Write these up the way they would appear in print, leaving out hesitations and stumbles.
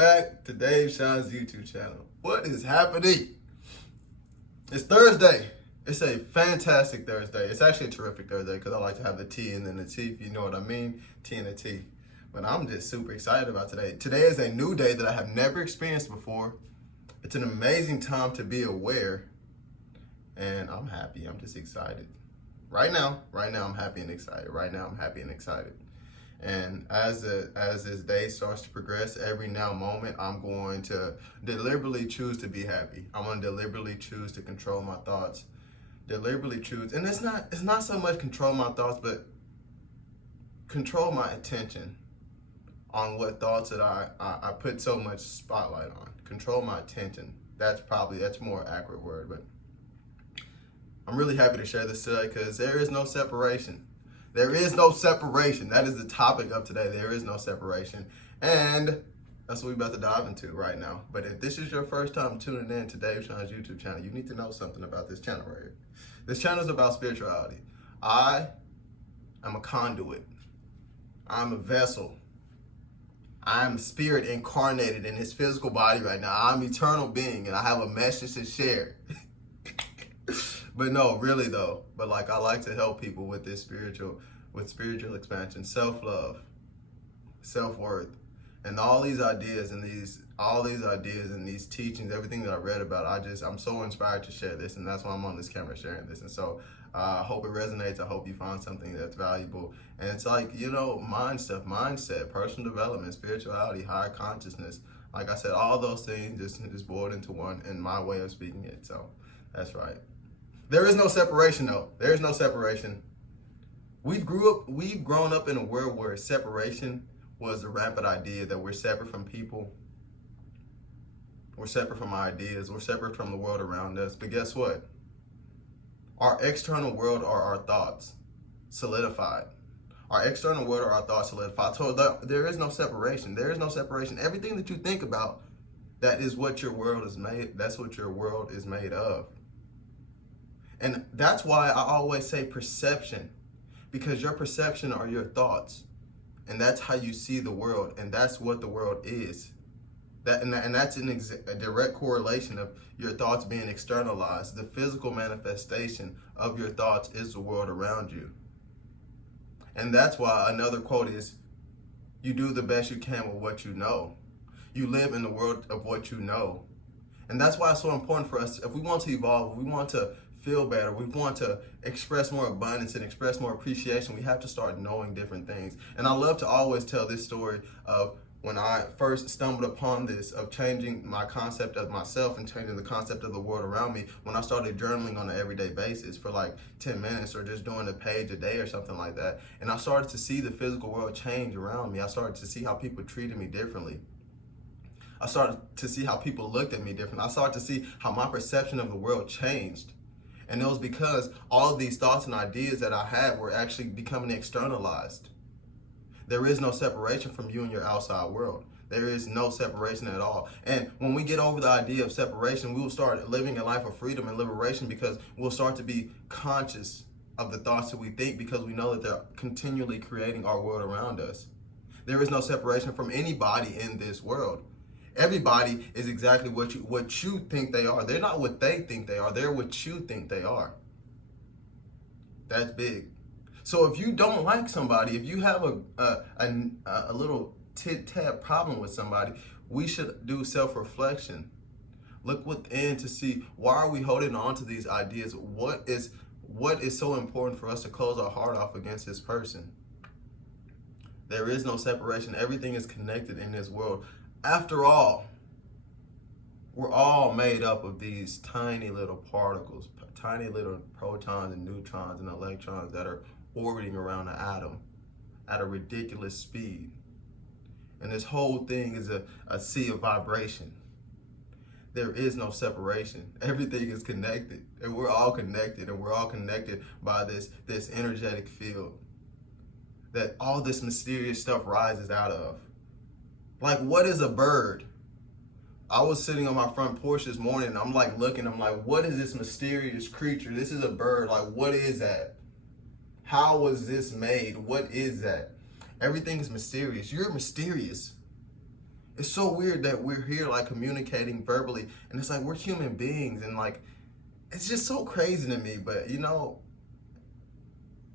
back to Dave Sean's YouTube channel. What is happening? It's Thursday. It's a fantastic Thursday. It's actually a terrific Thursday because I like to have the T and then the T, if you know what I mean, T and the T. But I'm just super excited about today. Today is a new day that I have never experienced before. It's an amazing time to be aware, and I'm happy. I'm just excited. Right now, I'm happy and excited. Right now, I'm happy and excited. And as this day starts to progress, every now moment, I'm going to deliberately choose to be happy. I'm going to deliberately choose to control my thoughts. Deliberately choose, and it's not so much control my thoughts, but control my attention on what thoughts that I put so much spotlight on. Control my attention. That's more accurate word, but I'm really happy to share this today because there is no separation. There is no separation. That is the topic of today. There is no separation. And that's what we're about to dive into right now. But if this is your first time tuning in to Dave Sean's YouTube channel, you need to know something about this channel right here. This channel is about spirituality. I am a conduit. I'm a vessel. I'm spirit incarnated in this physical body right now. I'm eternal being and I have a message to share. But no, really though. But like I like to help people with this spiritual expansion, self-love, self-worth, and all these ideas and these teachings, everything that I read about. I'm so inspired to share this, and that's why I'm on this camera sharing this. And so I hope it resonates. I hope you find something that's valuable. And it's like, mindset, personal development, spirituality, higher consciousness. Like I said, all those things just boiled into one in my way of speaking it. So that's right. There is no separation though. There is no separation. We've grown up in a world where separation was the rampant idea that we're separate from people. We're separate from our ideas. We're separate from the world around us. But guess what? Our external world are our thoughts solidified. Our external world are our thoughts solidified. So there is no separation. There is no separation. Everything that you think about, that is what your world is made. That's what your world is made of. And that's why I always say perception, because your perception are your thoughts, and that's how you see the world, and that's what the world is. That's a direct correlation of your thoughts being externalized. The physical manifestation of your thoughts is the world around you. And that's why another quote is, you do the best you can with what you know. You live in the world of what you know. And that's why it's so important for us, if we want to evolve, if we want to feel better, we want to express more abundance and express more appreciation, we have to start knowing different things. And I love to always tell this story of when I first stumbled upon this, of changing my concept of myself and changing the concept of the world around me, when I started journaling on an everyday basis for like 10 minutes or just doing a page a day or something like that. And I started to see the physical world change around me. I started to see how people treated me differently. I started to see how people looked at me differently. I started to see how my perception of the world changed. And it was because all of these thoughts and ideas that I had were actually becoming externalized. There is no separation from you and your outside world. There is no separation at all. And when we get over the idea of separation, we will start living a life of freedom and liberation, because we'll start to be conscious of the thoughts that we think, because we know that they're continually creating our world around us. There is no separation from anybody in this world. Everybody is exactly what you think they are. They're not what they think they are. They're what you think they are. That's big. So if you don't like somebody, if you have a little tit-tat problem with somebody, we should do self-reflection. Look within to see, why are we holding on to these ideas? What is so important for us to close our heart off against this person? There is no separation. Everything is connected in this world. After all, we're all made up of these tiny little particles, tiny little protons and neutrons and electrons that are orbiting around an atom at a ridiculous speed. And this whole thing is a sea of vibration. There is no separation. Everything is connected, and we're all connected, and we're all connected by this energetic field that all this mysterious stuff rises out of. Like, what is a bird? I was sitting on my front porch this morning, and I'm like looking, I'm like, what is this mysterious creature? This is a bird. Like, what is that? How was this made? What is that? Everything is mysterious. You're mysterious. It's so weird that we're here like communicating verbally, and it's like we're human beings, and like it's just so crazy to me. But you know,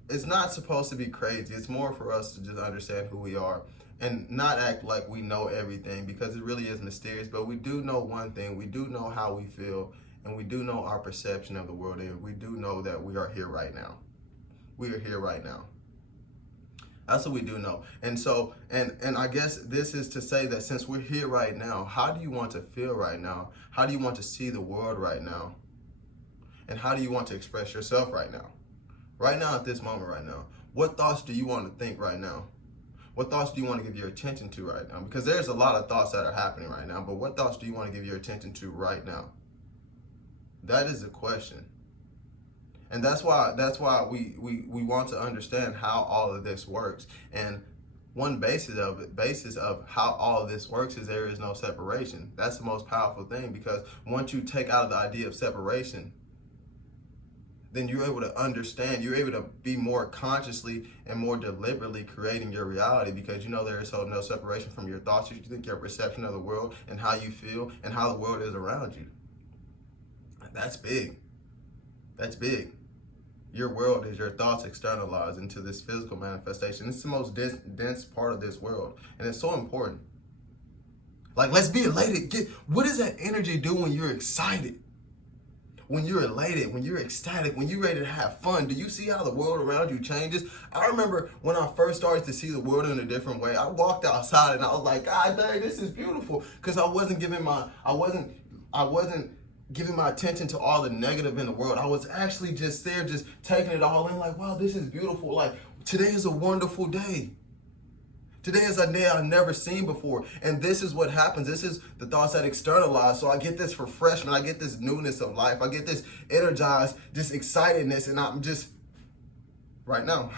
it's not supposed to be crazy. It's more for us to just understand who we are and not act like we know everything, because it really is mysterious. But we do know one thing. We do know how we feel, and we do know our perception of the world, and we do know that we are here right now. We are here right now. That's what we do know. And so, and I guess this is to say that since we're here right now, how do you want to feel right now? How do you want to see the world right now? And how do you want to express yourself right now? Right now, at this moment right now, what thoughts do you want to think right now? What thoughts do you want to give your attention to right now? Because there's a lot of thoughts that are happening right now, but what thoughts do you want to give your attention to right now? That is the question. And that's why we want to understand how all of this works. And one basis of how all of this works is there is no separation. That's the most powerful thing, because once you take out of the idea of separation, then you're able to understand, you're able to be more consciously and more deliberately creating your reality, because you know there is no separation from your thoughts. You think your perception of the world and how you feel and how the world is around you. That's big. That's big. Your world is your thoughts externalized into this physical manifestation. It's the most dense part of this world, and it's so important. Like, let's be elated. What does that energy do when you're excited? When you're elated, when you're ecstatic, when you're ready to have fun? Do you see how the world around you changes? I remember when I first started to see the world in a different way, I walked outside and I was like, God dang, this is beautiful. Because I wasn't giving my attention to all the negative in the world. I was actually just there, just taking it all in, like, wow, this is beautiful. Like, today is a wonderful day. Today is a day I've never seen before. And this is what happens. This is the thoughts that externalize. So I get this refreshment. I get this newness of life. I get this energized, this excitedness. And I'm just, right now,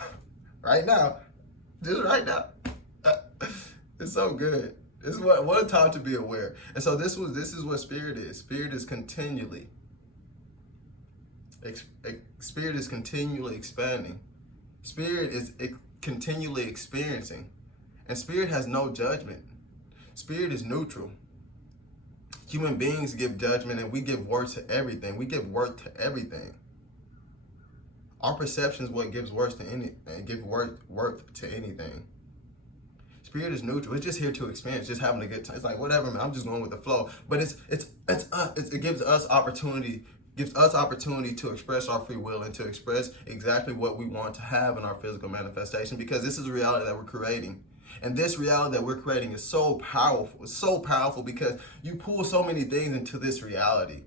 just right now. It's so good. This is what a time to be aware. And so this is what spirit is. Spirit is continually expanding. Spirit is continually experiencing. And spirit has no judgment. Spirit is neutral. Human beings give judgment, and we give worth to everything. We give worth to everything. Our perception is what gives worth to worth to anything. Spirit is neutral. It's just here to experience, just having a good time. It's like, whatever, man. I'm just going with the flow. But it gives us opportunity to express our free will and to express exactly what we want to have in our physical manifestation, because this is the reality that we're creating. And this reality that we're creating is so powerful. It's so powerful because you pull so many things into this reality.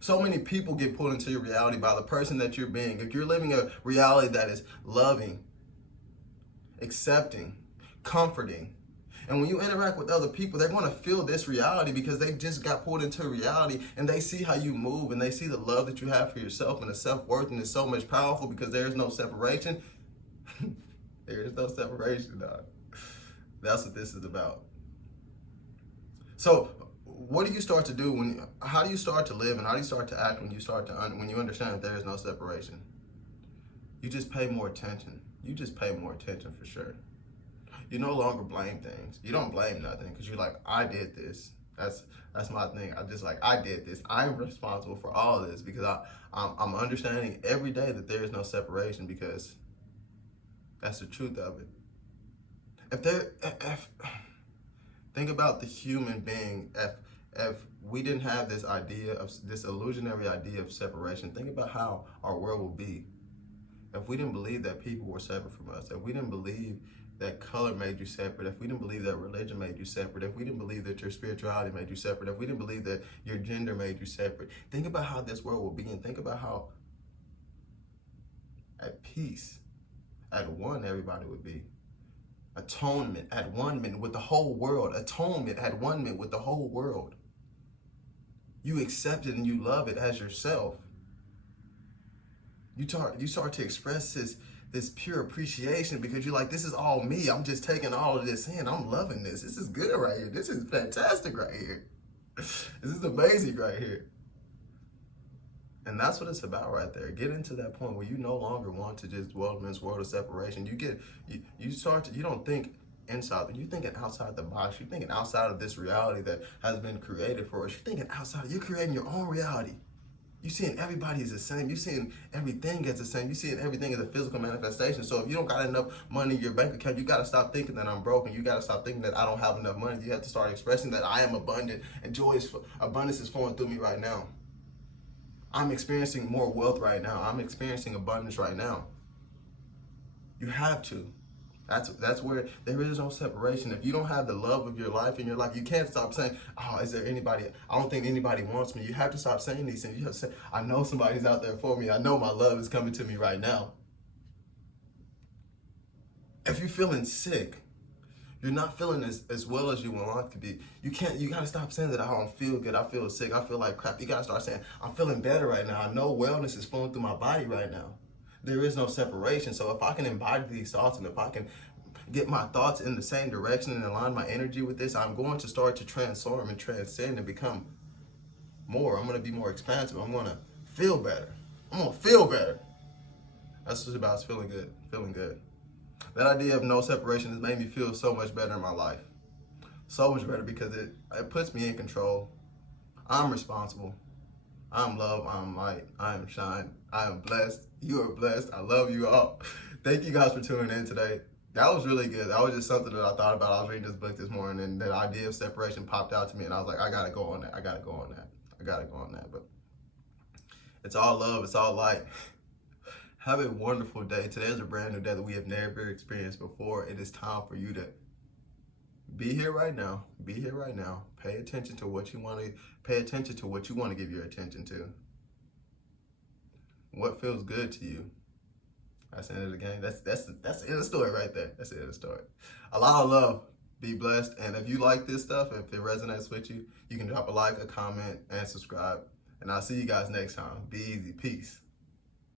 So many people get pulled into your reality by the person that you're being. If you're living a reality that is loving, accepting, comforting, and when you interact with other people, they're going to feel this reality because they just got pulled into reality, and they see how you move, and they see the love that you have for yourself, and the self-worth, and it's so much powerful because there is no separation. There is no separation, dog. That's what this is about. So what do you start to do how do you start to live, and how do you start to act when you understand that there is no separation? You just pay more attention. You just pay more attention for sure. You no longer blame things. You don't blame nothing because you're like, I did this. That's my thing. I did this. I'm responsible for all of this because I'm understanding every day that there is no separation, because that's the truth of it. Think about the human being. If we didn't have this illusionary idea of separation, think about how our world would be. If we didn't believe that people were separate from us, if we didn't believe that color made you separate, if we didn't believe that religion made you separate, if we didn't believe that your spirituality made you separate, if we didn't believe that your gender made you separate, think about how this world would be, and think about how at peace, at one, everybody would be. Atonement, at one with the whole world. Atonement, at one with the whole world. You accept it and you love it as yourself. You start to express this pure appreciation because you're like, this is all me. I'm just taking all of this in. I'm loving this. This is good right here. This is fantastic right here. This is amazing right here. And that's what it's about right there. Get into that point where you no longer want to just dwell in this world of separation. You don't think inside. You're thinking outside the box. You're thinking outside of this reality that has been created for us. You're thinking outside. You're creating your own reality. You're seeing everybody as the same. You're seeing everything as the same. You're seeing everything as a physical manifestation. So if you don't got enough money in your bank account, you got to stop thinking that I'm broken. You got to stop thinking that I don't have enough money. You have to start expressing that I am abundant and abundance is flowing through me right now. I'm experiencing more wealth right now. I'm experiencing abundance right now. You have to. That's where there is no separation. If you don't have the love of your life in your life, you can't stop saying, oh, is there anybody? I don't think anybody wants me. You have to stop saying these things. You have to say, I know somebody's out there for me. I know my love is coming to me right now. If you're feeling sick, you're not feeling as well as you would like to be. You got to stop saying that I don't feel good. I feel sick. I feel like crap. You got to start saying, I'm feeling better right now. I know wellness is flowing through my body right now. There is no separation. So if I can embody these thoughts and if I can get my thoughts in the same direction and align my energy with this, I'm going to start to transform and transcend and become more. I'm going to be more expansive. I'm going to feel better. I'm going to feel better. That's just about feeling good, feeling good. That idea of no separation has made me feel so much better in my life. So much better because it puts me in control. I'm responsible. I'm love, I'm light, I am shine, I am blessed, you are blessed, I love you all. Thank you guys for tuning in today. That was really good. That was just something that I thought about. I was reading this book this morning and that idea of separation popped out to me and I was like, I gotta go on that, I gotta go on that. But it's all love, it's all light. Have a wonderful day. Today is a brand new day that we have never experienced before. It is time for you to be here right now. Be here right now. Pay attention to what you want to pay attention to what you want to give your attention to. What feels good to you? That's the end of the game. That's the end of the story right there. That's the end of the story. A lot of love. Be blessed. And if you like this stuff, if it resonates with you, you can drop a like, a comment, and subscribe. And I'll see you guys next time. Be easy. Peace.